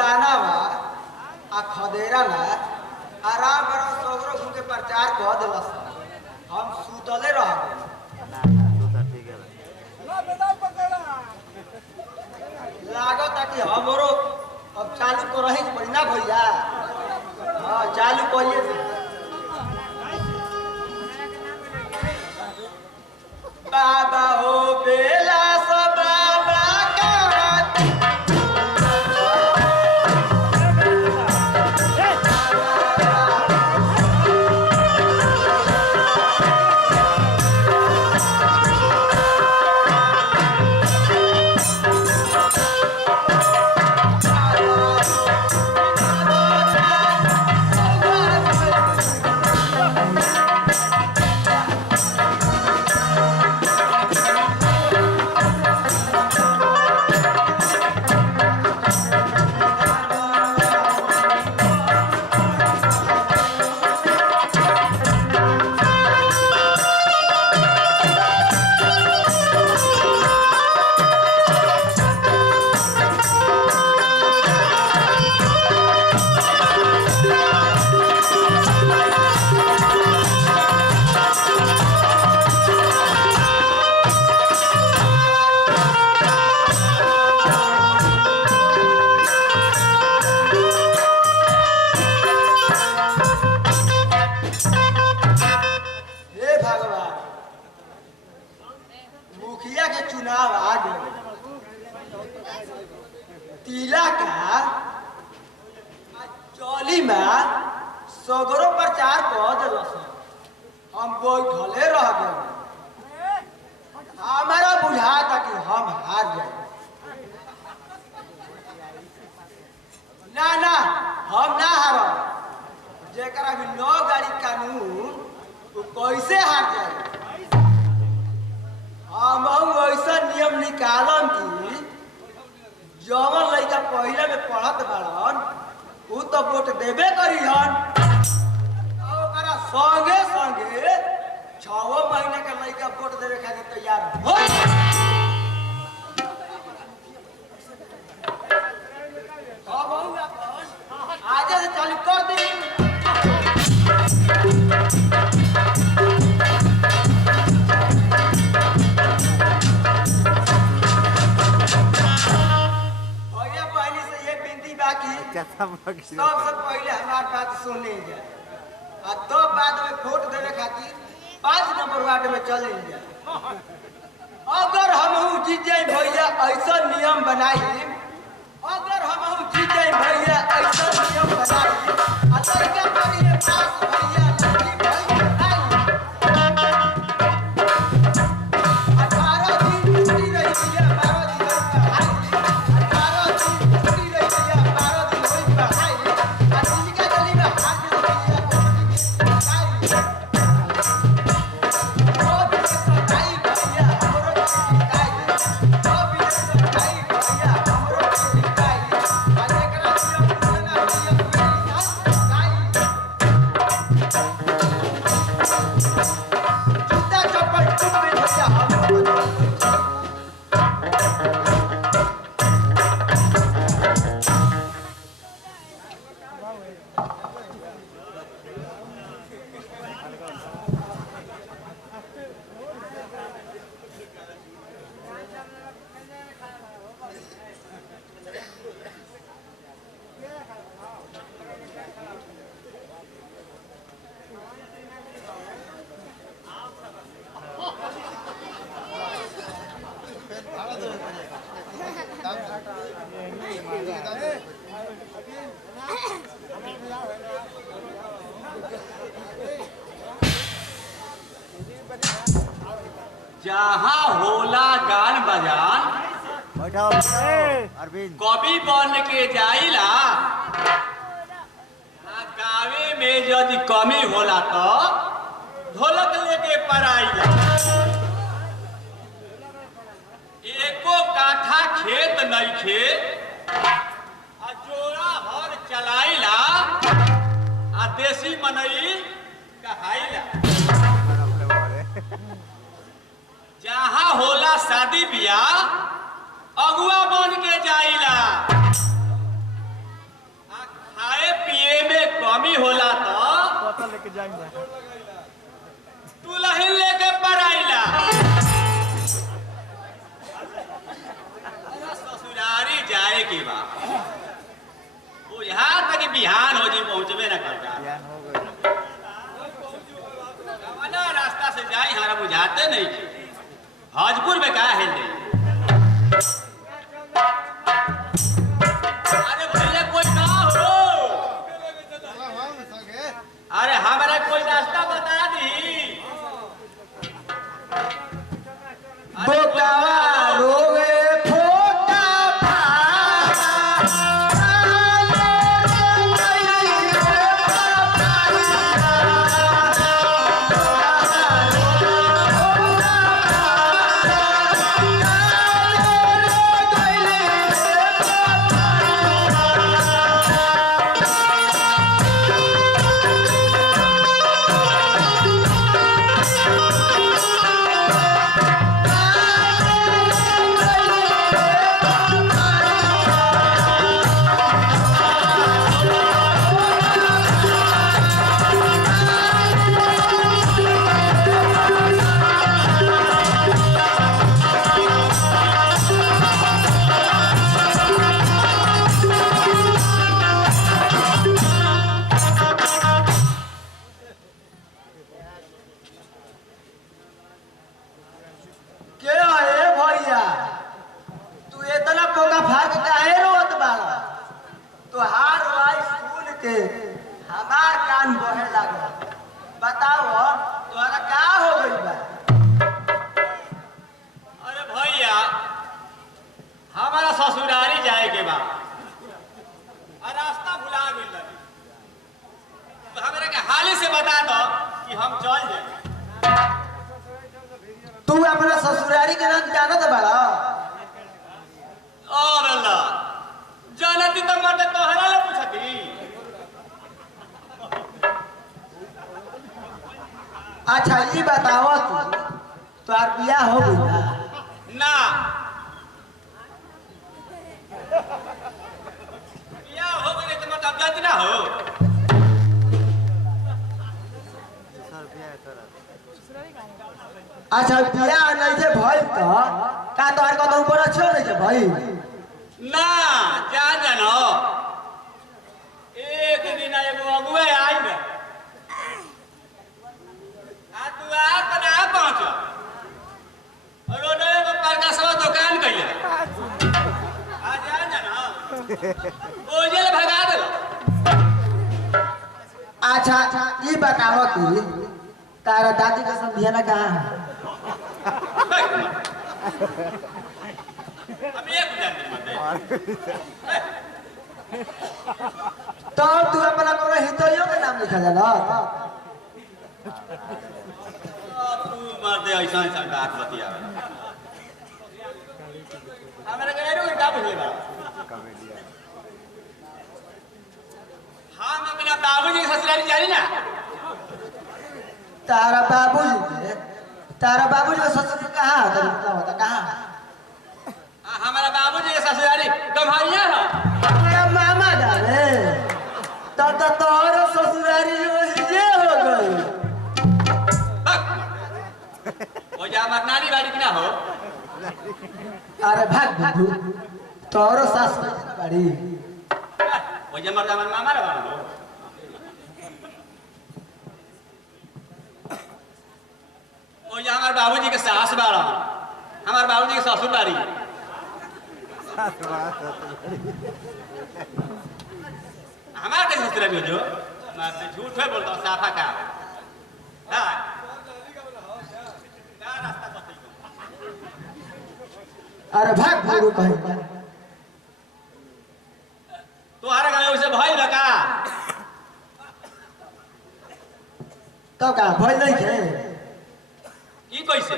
दाना बा आ खदेरा ना आराम करो सगरो घूम के प्रचार कह देलस हम सुतले रह गए लागत कि हमरो अब चालू करही के पड़ी ना भैया हां चालू करिए बाबा हो बेला सब बाबा करत सगरो प्रचार कह दिलस हम बैठले रह गए हमारा बुझाता कि हम हार जाए ना हम ना हारब जेकरा भी नौ गाड़ी कानून तो कैसे हार जाए हम ऐसा नियम निकालम कि जवन लड़का पहले में पढ़त बाड़न उ तो वोट देबे करी हन संगे संगे 6 महीना के लड़का वोट देवे खातिर तैयार हो आज से चालू कर दी भैया बहनी से ये विनती बाकी सबसे पहले हमार बात सुन लीजिए आ तो बाद में वोट देवे खातिर 5 नंबर वार्ड में चले जाए अगर हम जीत जाए भैया ऐसा नियम बनाई अगर हम जीत जाए भैया ऐसा नियम बनाई आ लड़का करिए पास भैया लड़की भैया 18 दिन छुट्टी रही भैया 12 दिन पढ़ाई 18 दिन छुट्टी रही भैया 12 दिन होई पढ़ाई आ जिनका गली में हाथ जहाँ होला गान बजान कवि बन के जाइला गावे में यदि कमी होला तो ढोलक लेके पराइला एको काठा खेत नइखे आ जोड़ा हर चलाइला आ देसी मनई कहाइला जहाँ होला शादी बियाह अगुआ बन के जाइला दुल्हन लेके पराइला ससुरारी जाए की बात यहाँ तक बिहान हो जी पहुंचबे न करता रास्ता से जाए हमारा बुझाते नहीं हाजपुर में क्या है नहीं अरे भैया कोई ना हो अरे हमारा कोई रास्ता बता दी हमार कान बहे लगा बताओ तुम्हारा क्या हो गई बा? अरे भैया हमारा ससुरारी जाए के बाद रास्ता भुला गई तो हमारे के हाली से बता दो कि हम चल जाए। तू अपना ससुरारी के नाम जानत बड़ा? और अल्लाह जानती तो मर्द तोहरा ले पूछती। अच्छा ये बताओ तो बियाह हो गई ना? बियाह हो गई तो मतलब जानती ना हो? अच्छा बियाह नहीं थे भाई तो का तोहर को तो ऊपर अच्छो नहीं थे भाई ना जान जानो एक दिन एगो अगुए आई ना तू आप ना पहुंच रोडवे पर प्रकाशवा दुकान कइले आ जान जानो ओजे ले भगा दे। अच्छा ये बताओ कि तारा दादी का समझियाना कहाँ है? हम एक जानते तो तू अपना कोनो हितैयो के नाम लिखा जाला? तू मार दे ऐसा ऐसा बात बतिया हमारे के एरो का बुझले बा हम अपना बाबूजी के ससुराली जानी ना। तारा बाबूजी का ससुर कहाँ होता कहाँ? हमारा बाबूजी के ससुराली गम्हरिया है। मेरा मामा जाने तब तो तोहरो ससुरारी ये हो गई। वो जा मरनानी बाड़ी की ना हो? अरे भाग बुद्धू तोहरो ससुरारी बाड़ी वो जा मरदा मन मामा रे बाड़ो। वो जा हमारे बाबूजी के सास बाड़ा हमारे बाबूजी के ससुर बाड़ी हमारे कैसे ससुराली हो जो मैं झूठ है बोलता हूँ साफा का अरे भाग भागो कहीं तुम्हारे गाँव में उसे भय लगा तो का भय नहीं थे ये कैसे?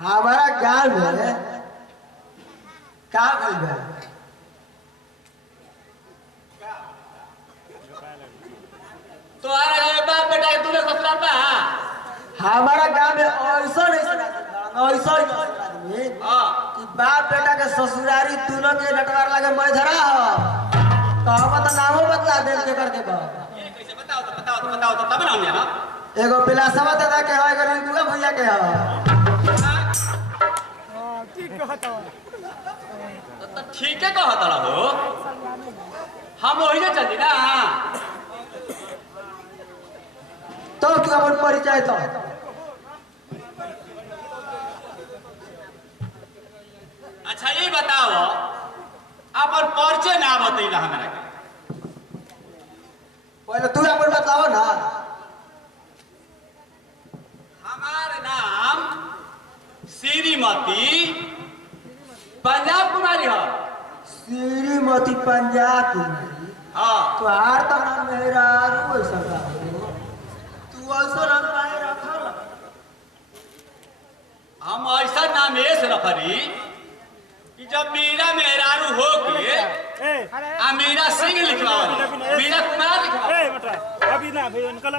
हमारा गांव में का भइल बा? तुम्हारे गाँव में बाप बेटा के दूल्हे ससुराल बा? हमारा गांव में ऐसा आदमी कि बाप बेटा के ससुरारी दोनों के नटवार लगे मैं धरा हो कहबा तो नामो बतला दे के करके कह ये कैसे बताओ तो तब ना हम जाना। एगो बिलासवा दादा के है एगो रिंकुआ भैया के है ठीक कहता तो ठीक है कहत रहो हम वही ना चली ना। तो तू अपन परिचय तो अच्छा ये बताओ अपन परिचय ना बतैला हमरा के। पहले तू अपन बताओ ना। हमार नाम श्रीमती पंजाब कुमारी है। श्रीमती पंजाब कुमारी हाँ तुहार तो नाम मेहरारू ऐसा का हो तू ऐसा नाम काहे रखल हम ऐसा नाम ऐसे रखरी कि जब मीरा मेहरारू हो के आ मीरा सिंह लिखवाओ मीरा कुमार लिखवाओ। बेटा अभी ना भाई निकल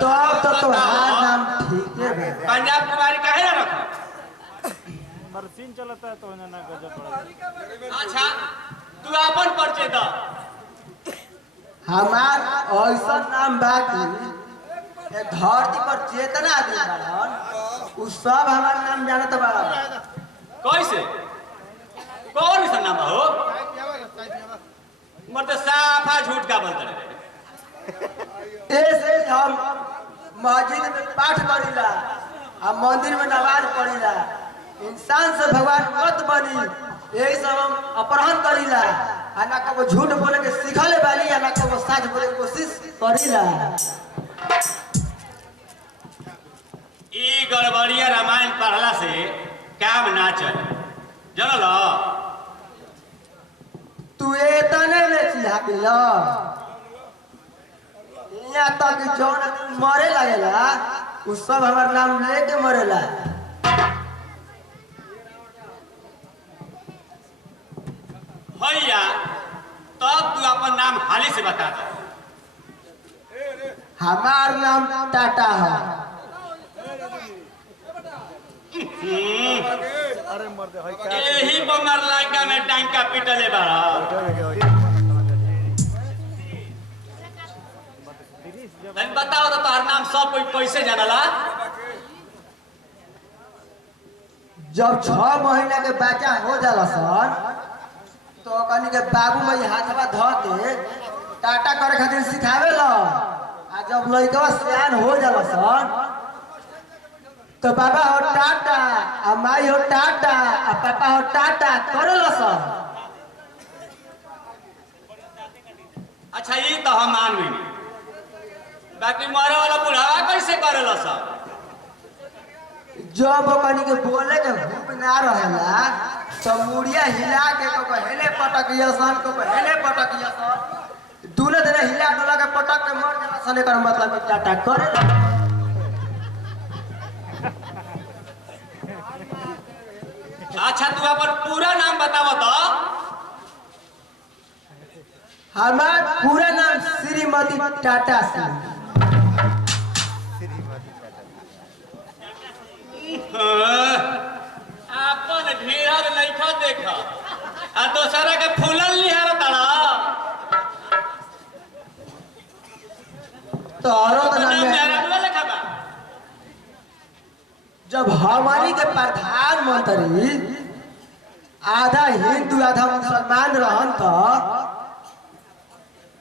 तो अब तो तुहार नाम ठीक है बे। पंजाब कुमारी काहे ना रखो। मरसीन चलता है तो ना गजब पड़ा। अच्छा तू अपन परिचय दो। हमार ऐसा नाम बा कि ए धरती पर चेतना आदमी बाड़न उ सब हमार नाम जानत बाड़न। कैसे कौन सा नाम हो मरते साफा झूठ का बोलते रहे। ऐसे हम मस्जिद में पाठ करीला आ मंदिर में नमाज पढ़ीला इंसान से भगवान मत बनी यही सब हम अपहरण करीला आ ना कबो झूठ बोले के सिखले बानी आ ना कबो सच बोले के कोशिश करीला। ई गड़बड़िया रामायण पढ़ला से काम ना चले जानल। तू एतने में चिल्ला पिला यहाँ तक जौन मरे लगेला उ सब हमार नाम लेके मरेला। भैया तब तू अपन नाम हाली से बता दो। हमार नाम टाटा है। अरे मर्द है क्या यही बमर लाइका में टांका पीटले बाड़ा। तन बताओ तो तोहर नाम सब कोई कैसे जानला। जब 6 महीना के बच्चा हो जाला सन तो कनी के बाबू में हाथवा ध के टाटा करे खातिर सिखावे ला आ जब लइकवा सियान हो जाला सन तो बाबा हो टाटा आ माई हो टाटा आ पापा हो टाटा करे ला सन। अच्छा ये तो हम मान गए बाकी मरे वाला बुढ़ावा कैसे करेला सब। जब कनी के बोले के भूख ना रहेला तो मुड़िया हिला के को हेले पटकिया सन को हेले पटकिया सन दूने दिन हिला डोला के पटक के मर जाला सन एकर मतलब कि टाटा करे। अच्छा तू अपन पूरा नाम बताव तो। हमार पूरा नाम श्रीमती टाटा सिंह। अपन ढेर लइका देखा आ दोसरा के फूलल निहार ताड़ा। तोरो तो नाम है। मेहरारू लिखा बा। जब हमारी के प्रधानमंत्री आधा हिंदू आधा मुसलमान रहन तो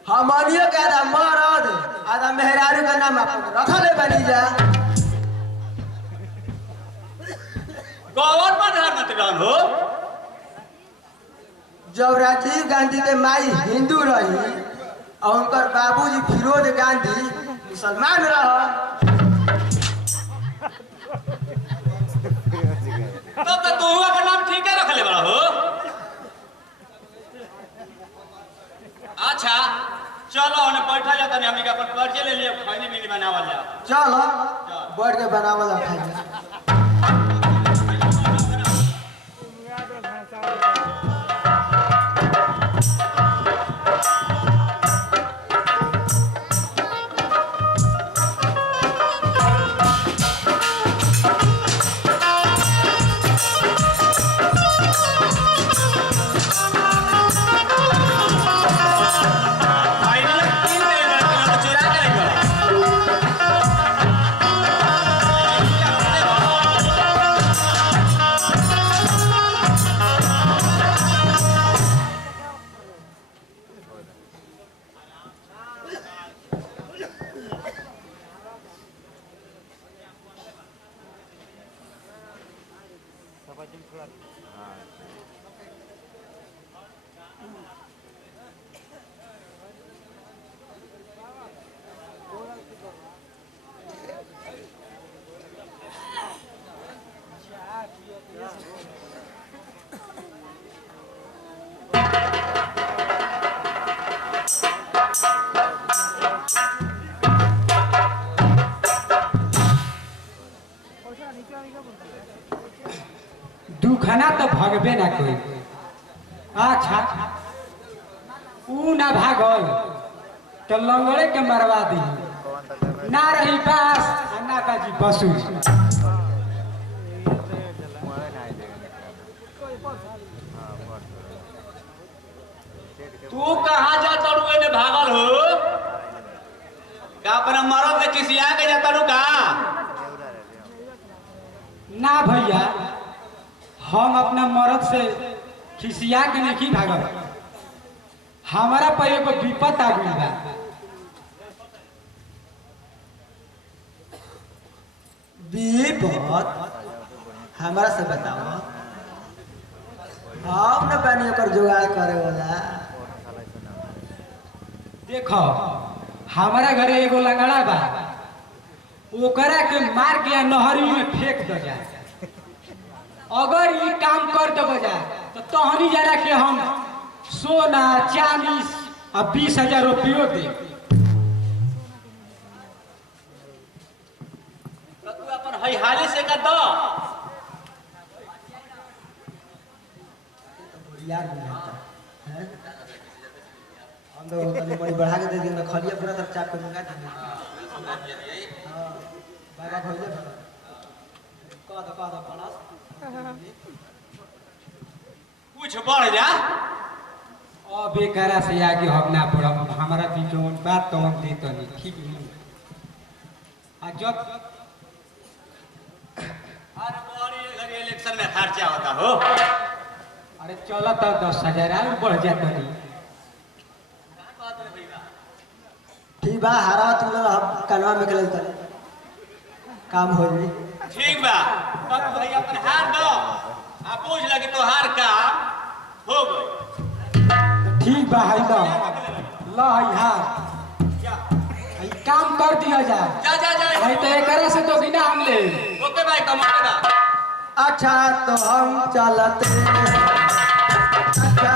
हमारियों के आधा मर्द आधा मेहरारू का नाम अपन रखले बनी जा। गौर प्रधानमंत्री रहन हो। जब राजीव गांधी के माई हिंदू रही और उनकर बाबूजी फिरोज गांधी मुसलमान रह तब तो तू अपन नाम ठीक है रखले बड़ा हो। अच्छा चलो हमने बैठा जाता नहीं हमने अपन परिचय ले लिया खैनी मिली बनावल जा। चलो बैठ के बनावल खाई। भागबे ना कोई। अच्छा ऊ ना भागल तो लंगड़े के मरवा दी, ना रही बास ना बाजी बसूरी। तू कहाँ जाता रू ने भागल हो? का अपना मरद के किसिया के जाता रू का? ना भैया हम अपना मर्द से खिसिया के नहीं भागल, हमारा पर एगो विपत आ गई बा। विपत हमारा से बताओ, हम न पानी ओकर जुगाड़ करे वाला। देखो हमारा घरे एगो लंगड़ा बा, ओकरा के मार के नहरी में फेंक दो जा। अगर ये काम कर दो जा तो तहनी जरा के हम सोना चांदी और 20,000 रुपये दे। तू अपन हई हाली से का दो यार हैं हम तो तनी बड़ी बढ़ा के दे दियो ना, खलिया पूरा तरफ चाप के मंगा दे। हां बाबा भइले का द पड़ास कुछ बढ़ जा। अब एकरा से आगे हम ना पड़ब, हमारा भी जौन बात तो हम दे तनी ठीक नहीं। आ जब अरे बड़ी घड़ी इलेक्शन में खर्चा होता हो। अरे चलो तो 10,000 और बढ़ जाता नहीं। ठीक बा, हारा तुम लोग हम कलवा में गलत कर काम हो जाई। ठीक बा, तब भाई अपन हार दो आ पूछ लगे तो हार काम हो गई। ठीक बा है ला है हार काम कर दिया जाए। जा जा जा भाई तो एकरा से तो बिना हम ले। ओके भाई कमाएगा। अच्छा तो हम चलते, अच्छा